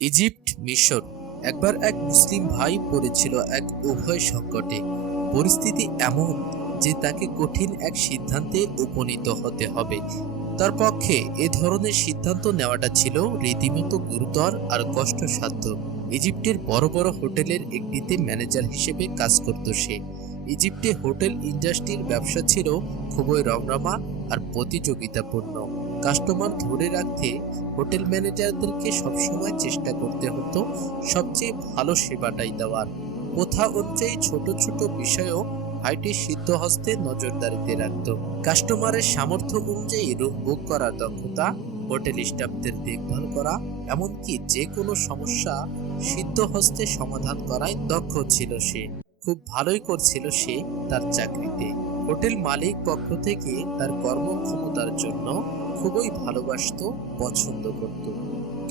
Egypt মিশর। একবার এক মুসলিম ভাই পড়েছিল এক উভয় সংকটে। পরিস্থিতি এমন যে তাকে কঠিন এক সিদ্ধান্তে উপনীত হতে হবে। তার পক্ষে এ ধরনের সিদ্ধান্ত নেওয়াটা ছিল রীতিমতো গুরুতর আর কষ্টসাধ্য। ইজিপ্টের বড় বড় হোটেলের একটিতে ম্যানেজার হিসেবে কাজ করত সে। ইজিপ্টে হোটেল ইন্ডাস্ট্রির ব্যবসা ছিল খুবই রমরমা আর প্রতিযোগিতাপূর্ণ। কাস্টমার ধরে রাখতে হোটেল ম্যানেজারদেরকে সবসময় চেষ্টা করতে হতো। সবচেয়ে ভালো সেবাটাই দেওয়ার। প্রথা অনুযায়ী ছোট ছোট বিষয়েও ভাইটি সিদ্ধ হস্তে নজরদারিতে রাখত। কাস্টমারের সামর্থ্য অনুযায়ী রুম বুক করার দক্ষতা, হোটেল স্টাফদের দেখভাল করা, এমনকি যে কোনো সমস্যা সিদ্ধ হস্তে সমাধান করায় দক্ষ ছিল সে। খুব ভালোই করছিল সে তার চাকরিতে। হোটেল মালিক পক্ষ থেকে তার কর্মক্ষমতার জন্য খুবই ভালোবাসতো, পছন্দ করত।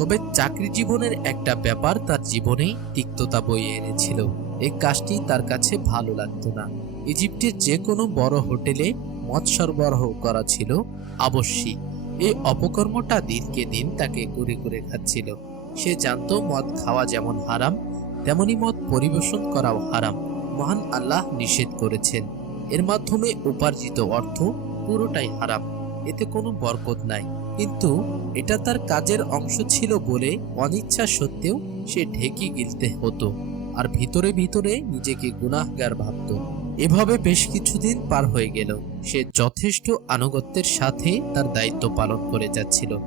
তবে চাকরি জীবনের একটা ব্যাপার তার জীবনে তিক্ততা বয়ে এনেছিল। এই কাজটি তার কাছে ভালো লাগতো না। ইজিপ্টের যে কোনো বড় হোটেলে মদ সরবরাহ করা ছিল আবশ্যিক। এই অপকর্মটা দিনকে দিন তাকে ঘুরে ঘুরে খাচ্ছিল। সে জানতো মদ খাওয়া যেমন হারাম, তেমনি মদ পরিবেশন করাও হারাম। মহান আল্লাহ নিষেধ করেছেন। এর মাধ্যমে উপার্জিত অর্থ পুরোটাই হারাম। এতে কোনো বরকত নাই। কিন্তু এটা তার কাজের অংশ ছিল বলে অনিচ্ছা সত্ত্বেও সে ঢেকে গিলতে হতো আর ভিতরে ভিতরে নিজেকে গুনাহগার ভাবত। এভাবে বেশ কিছুদিন পার হয়ে গেল। সে যথেষ্ট আনুগত্যের সাথে তার দায়িত্ব পালন করে যাচ্ছিল।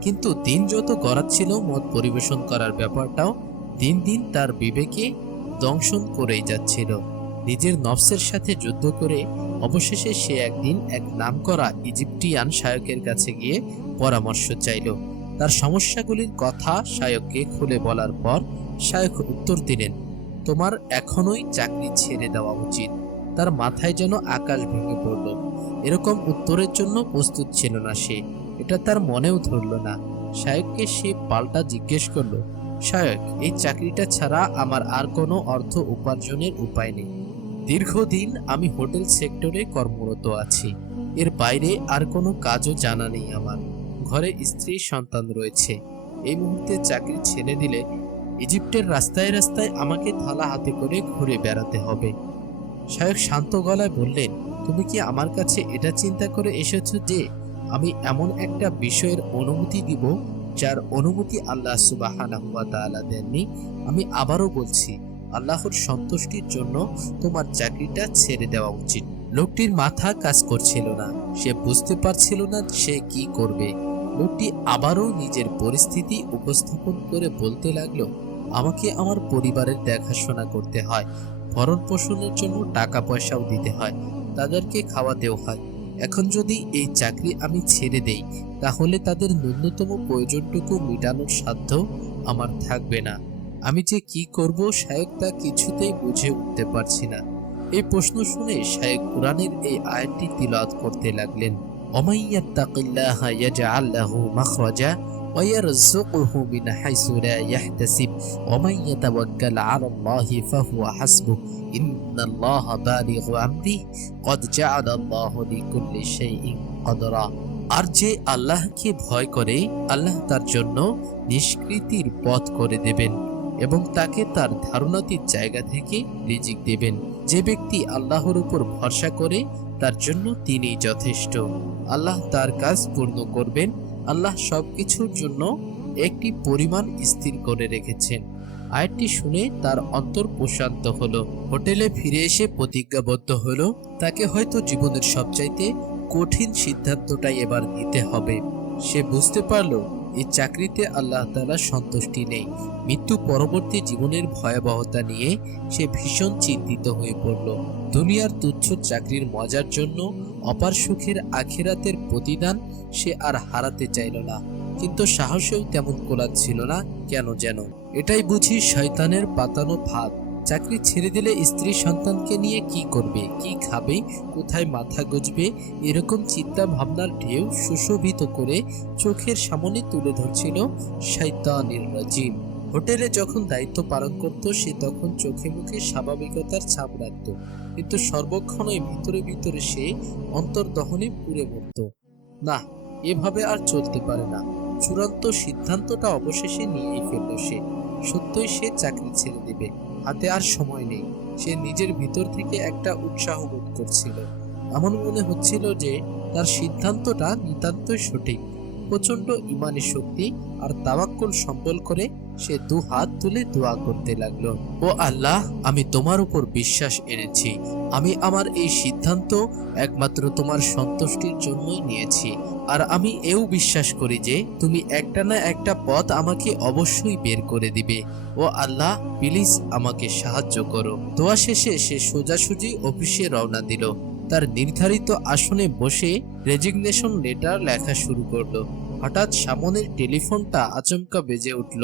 কিন্তু দিন যত গড়াচ্ছিল মদ পরিবেশন করার ব্যাপারটাও দিন দিন তার বিবেকে দংশন করেই যাচ্ছিল। নিজের নফসের সাথে যুদ্ধ করে অবশেষে সে একদিন এক নামকরা ইজিপ্টিয়ান শায়কের কাছে গিয়ে পরামর্শ চাইল। তার সমস্যাগুলির কথা শায়ককে খুলে বলার পর শায়ক উত্তর দিলেন, তোমার এখনোই চাকরি ছেড়ে দেওয়া উচিত। তার মাথায় যেন আকাশ ভেঙে পড়ল। এরকম উত্তরের জন্য প্রস্তুত ছিল না সে। এটা তার মনেও ধরল না। শায়ককে সে পাল্টা জিজ্ঞেস করল, শায়ক, এই চাকরিটা ছাড়া আমার আর কোনো অর্থ উপার্জনের উপায় নেই। দীর্ঘদিন আমি হোটেল সেক্টরে কর্মরত আছি। এর বাইরে আর কোনো কাজও জানা নেই আমার। ঘরে স্ত্রী সন্তান রয়েছে। এই মুহূর্তে চাকরি ছেড়ে দিলে ইজিপ্টের রাস্তায় রাস্তায় আমাকে থালা হাতে করে ঘুরে বেড়াতে হবে। শায়ক শান্ত গলায় বললেন, তুমি কি আমার কাছে এটা চিন্তা করে এসেছ যে আমি এমন একটা বিষয়ের অনুমতি দিব, যার অনুমতি আল্লাহ তাআলা দেননি? আমি আবারও বলছি আল্লাহর সন্তুষ্টির জন্য তোমার চাকরিটা ছেড়ে দেওয়া উচিত। লোকটির মাথা কাজ করছিল না। সে বুঝতে পারছিল না সে কি করবে। লোকটি আবারও নিজের পরিস্থিতি উপস্থাপন করে বলতে লাগল, আমাকে আমার পরিবারের দেখাশোনা করতে হয়। ভরণ পোষণের জন্য টাকা পয়সাও দিতে হয়। তাদেরকে খাওয়াতেও হয়। এখন যদি এই চাকরি আমি ছেড়ে দেই, তাহলে তাদের ন্যূনতম প্রয়োজনটুকু মেটানোর সাধ্য আমার থাকবে না। আমি যে কি করব শায়ক তা কিছুতেই বুঝে উঠতে পারছি না এই প্রশ্ন শুনে শায়ক কোরআনের এই আয়াতটি তিলাওয়াত করতে লাগলেন অমাইয়াত্তাকিল্লাহা ইয়াজআল লাহু মাখরাজা ويرزقه من حيث لا يحتسب ومن يتوكل على الله فهو حسبه إن الله بالغ أمره قد جعل الله لكل شيء قدرا আর যে আল্লাহকে ভয় করে আল্লাহ তার জন্য নিষ্কৃতির পথ করে দেবেন এবং তাকে তার ধারণাতির জায়গা থেকে রিজিক দেবেন। যে ব্যক্তি আল্লাহর উপর ভরসা করে, তার জন্য তিনি যথেষ্ট। আল্লাহ তার কাজ পূর্ণ করবেন। আল্লাহ সবকিছুর জন্য একটি পরিমাণ স্থির করে রেখেছেন। আয়াতটি শুনে তার অন্তর প্রশান্ত হলো। হোটেলে ফিরে এসে প্রতিজ্ঞাবদ্ধ হলো। তাকে হয়তো জীবনের সবচাইতে কঠিন সিদ্ধান্তটাই এবার নিতে হবে। সে বুঝতে পারল এই চাকরিতে আল্লাহ তালা সন্তুষ্টি নেই। মৃত্যু পরবর্তী জীবনের ভয়াবহতা নিয়ে সে ভীষণ চিন্তিত হয়ে পড়ল। দুনিয়ার তুচ্ছ চাকরির মজার জন্য অপার সুখের আখিরাতের প্রতিদান সে আর হারাতে চাইল না। কিন্তু সাহসেও তেমন কোলাচ্ছিল না, কেন যেন? এটাই বুঝি শয়তানের পাতানো ভাত চাকরি ছেড়ে দিলে স্ত্রী সন্তানকে নিয়ে কি করবে, কি খাবে, কোথায় মাথা গুজবে, এরকম চিন্তা ভাবনার ঢেউ সুশোভিত করে চোখের সামনে তুলে ধরছিল শৈতানির রাজিম। হোটেলে যখন দায়িত্ব পালন করত, সে তখন চোখে মুখে স্বাভাবিকতার ছাপ রাখত, কিন্তু সর্বক্ষণই ভিতরে ভিতরে সে অন্তর্দহনে পুড়ে মরত। না, এভাবে আর চলতে পারে না। চূড়ান্ত সিদ্ধান্তটা অবশেষে নিয়েই ফেলল সে। সত্যই সে চাকরি ছেড়ে দেবে। হাতে আর সময় নেই। সে নিজের ভিতর থেকে একটা উৎসাহ বোধ করছিল। এমন মনে হচ্ছিল যে তার সিদ্ধান্তটা নিতান্তই সঠিক। প্রচণ্ড ইমানি শক্তি আর তাবাক্কল সম্বল করে সে দু হাত তুলে দোয়া করতে লাগল। ও আল্লাহ, আমি তোমার উপর বিশ্বাস এনেছি। আমি আমার এই সিদ্ধান্ত একমাত্র তোমার সন্তুষ্টির জন্যই নিয়েছি। আর আমি এও বিশ্বাস করি যে তুমি একটা না একটা পথ আমাকে অবশ্যই বের করে দিবে। ও আল্লাহ, প্লিজ আমাকে সাহায্য করো। দোয়া শেষে সে সোজাসুজি অফিসে রওনা দিল। তার নির্ধারিত আসনে বসে রেজিগনেশন লেটার লেখা শুরু করল। হঠাৎ সামনের টেলিফোনটা আচমকা বেজে উঠল।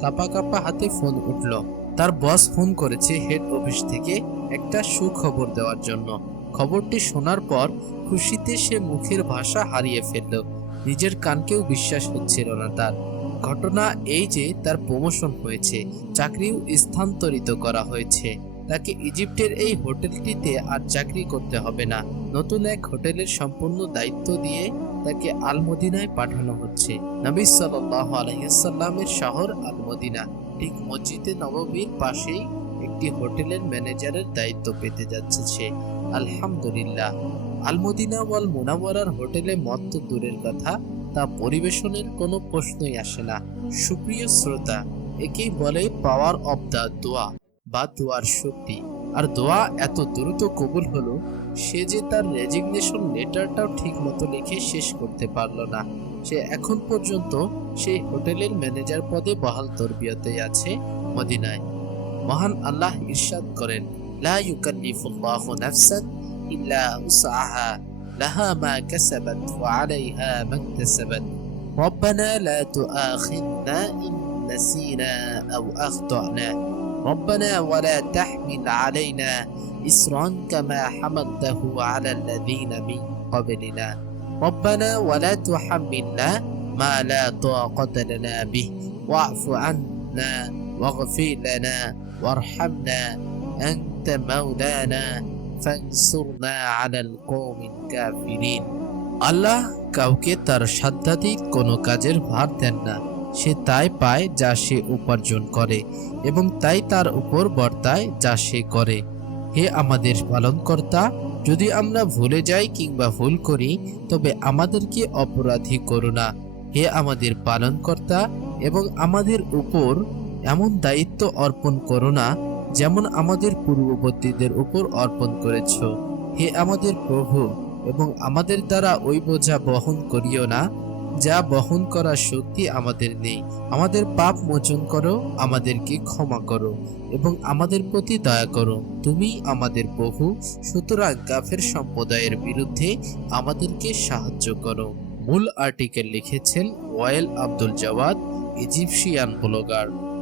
কাপা কাপা হাতে ফোন উঠল। তার বস ফোন করেছে হেড অফিস থেকে একটা সুখবর দেওয়ার জন্য। খবরটি শোনার পর খুশিতে সে মুখের ভাষা হারিয়ে ফেলল। নিজের কানকেও বিশ্বাস হচ্ছিল না তার। ঘটনা এই যে তার প্রমোশন হয়েছে, চাকরিও স্থানান্তরিত করা হয়েছে। তাকে ইজিপ্টের এই হোটেলটিতে আর চাকরি করতে হবে না। নতুন এক হোটেলের সম্পূর্ণ দায়িত্ব দিয়ে তাকে আলমদিনায় পাঠানো হচ্ছে। নবী সাল্লাল্লাহু আলাইহি সাল্লামের শহর আলমদিনা। ঠিক মসজিদে নববীর পাশেই একটি হোটেলের ম্যানেজারের দায়িত্ব পেতে যাচ্ছে সে। আলহামদুলিল্লাহ। আলমদিনা ওয়াল মুনাওয়ারার হোটেলে মত তো দূরের কথা, তা পরিবেশনের কোনো প্রশ্নই আসে না। সুপ্রিয় শ্রোতা, একেই বলে পাওয়ার অব দ্য দোয়া বা দোয়ার শক্তি। আর দোয়া এত দ্রুত কবুল হলো সে যে তার রেজিগনেশন লেটারটাও ঠিক মতো লিখে শেষ করতে পারল না সে এখন পর্যন্ত সেই হোটেলের ম্যানেজার পদে বহাল তরবিয়তে আছে মদিনায় মহান আল্লাহ ইরশাদ করেন লা ইউকাল্লিফুল্লাহু নাফসান ইল্লা উসআহা লাহা মা কাসাবাত ওয়া আলাইহা মা ইকতাসাবাত ربنا لا تؤاخذنا إن نسينا أو أخطأنا ربنا ولا تحمل علينا إسرا كما حملته على الذين من قبلنا ربنا ولا تحملنا ما لا طاقة لنا به واعف عنا واغفر لنا وارحمنا أنت مولانا فانصرنا على القوم الكافرين আল্লাহ কাউকে তার সাধ্যাতীত কোনো কাজের ভার দেন না সে তাই পায় যা সে উপার্জন করে এবং তাই তার উপর বর্তায় যা সে করে। হে আমাদের পালনকর্তা, যদি আমরা ভুলে যাই কিংবা ভুল করি, তবে আমাদেরকে অপরাধী করো না। হে আমাদের পালনকর্তা, এবং আমাদের উপর এমন দায়িত্ব অর্পণ করো না, যেমন আমাদের পূর্ববর্তীদের উপর অর্পণ করেছ। হে আমাদের প্রভু, এবং আমাদের দ্বারা ওই বোঝা বহন করিও না যা বহন করার শক্তি আমাদের নেই। আমাদের পাপ মোচন করো, আমাদেরকে ক্ষমা করো এবং আমাদের প্রতি দয়া করো। তুমি আমাদের বহু সুতরাং গাফের সম্প্রদায়ের বিরুদ্ধে আমাদেরকে সাহায্য করো। মূল আর্টিকেল লিখেছেন Wael Abdul Jawad, Egyptian blogger.